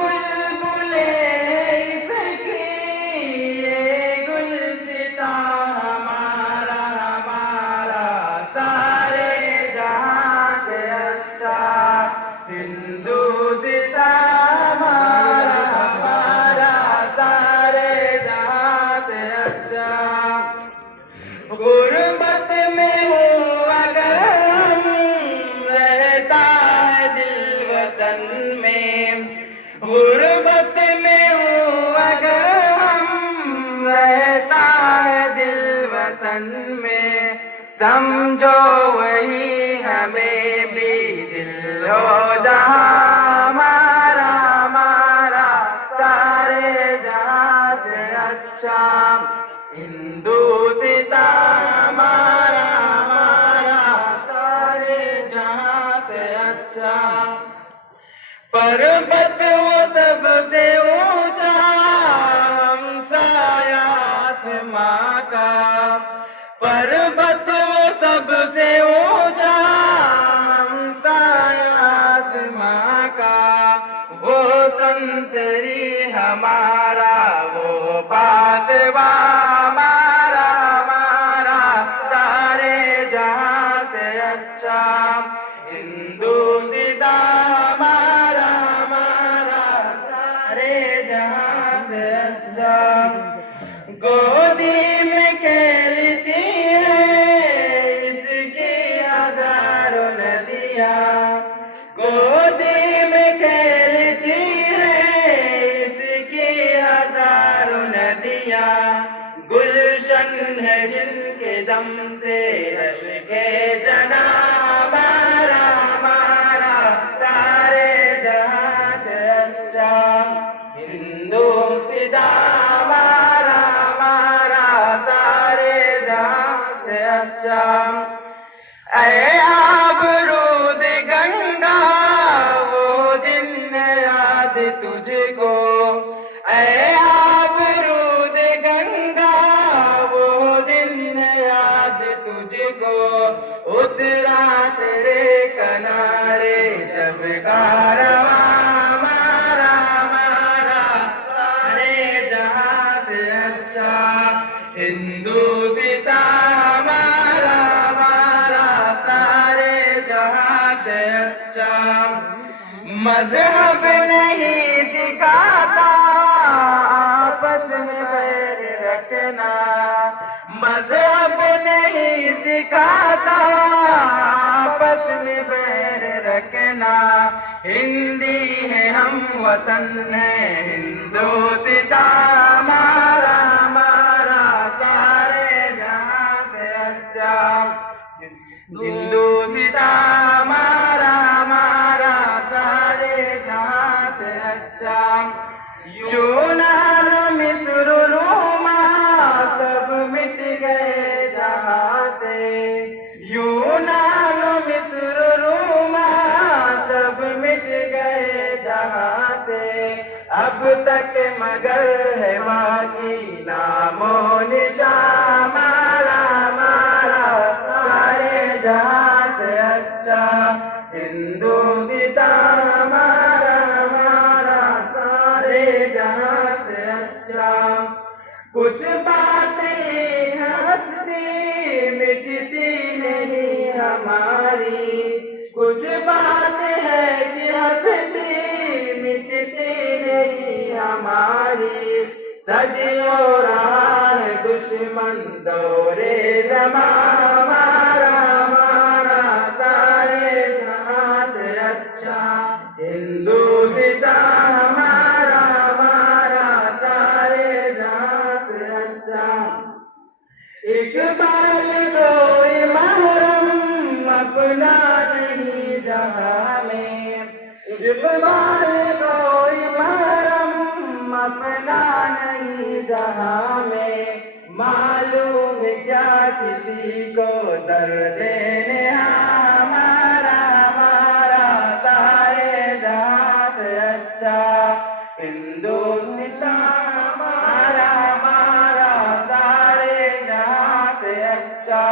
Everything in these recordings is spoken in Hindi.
बुलबुले इसकी ये गुलसिता हमारा हमारा सारे जहां से अच्छा हिंदुस्ता हमारा हमारा सारे जहां से अच्छा। गुर्बत में हूँ अगर हम रहता है दिल वतन में, गुर्बत में हूँ अगर हम रहता है दिल वतन में, समझो वही हमें भी दिल हो जहाँ हमारा हमारा सारे जहाँ से अच्छा हिंदुस्ता हमारा हमारा सारे जहाँ से अच्छा। पर्वत वो सबसे ऊंचा हमसाया आसमां का, पर्वत वो सबसे ऊंचा हमसाया आसमां का, वो संतरी हमारा वो पासवा हमारा हमारा सारे जहां से अच्छा हिंदुस्ता हमारा हमारा सारे जहां से अच्छा। गोदी में खेलती है इसकी हजारों नदियाँ, गोदी में खेलती है इसकी हजारों नदियाँ, गुलशन है जिनके दम से रश के जना हमारा हमारा सारे जहां से अच्छा हिंदुस्ता हमारा हमारा सारे जहां से अच्छा। ऐ आबरूद गंगा वो दिन याद तुझको, ऐ आबरूद गंगा वो दिन याद तुझको, उतरा तेरे किनारे जब कारवां हमारा हमारा सारे जहां से अच्छा हिंदुस्ता हमारा हमारा सारे जहां से अच्छा। मजहब नहीं सिखाता आपस में बैर रखना, मजहब नहीं सिखाता आपस में बैर रखना, हिंदी है हम वतन है हिंदुस्ता हमारा हमारा सारे जहां से अच्छा हिंदुस्ता हमारा हमारा सारे जहां से अच्छा। यूनान मिस्र रोमा सब मिट गए जहां से, यूनान मिस्र रोमा सब मिट गए जहां से, अब तक मगर है बाकी नामो निशान हमारा हमारा सारे जहां से अच्छा हिंदुस्ता हमारा हमारा सारे जहां से अच्छा। कुछ बातें हंसती मिटती नहीं हमारी, कुछ बातें है कि हंसती मिटती नहीं हमारी, सदियों रहा है दुश्मन दौरे ज़मां हमारा हमारा सारे जहां से अच्छा हिंदुस्ता हमारा हमारा सारे जहां से अच्छा। इकबाल कोई महरम अपना नहीं जहां में, इकबाल कोई महरम अपना नहीं जहां में, मालूम क्या किसी को दर्द हमारा हमारा सारे जहां से अच्छा हिंदुस्ता हमारा हमारा सारे जहां से अच्छा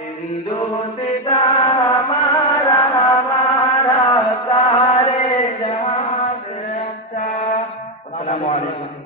हिंदुस्ता हमारा हमारा सारे जहां से अच्छा। अस्सलामु अलैकुम।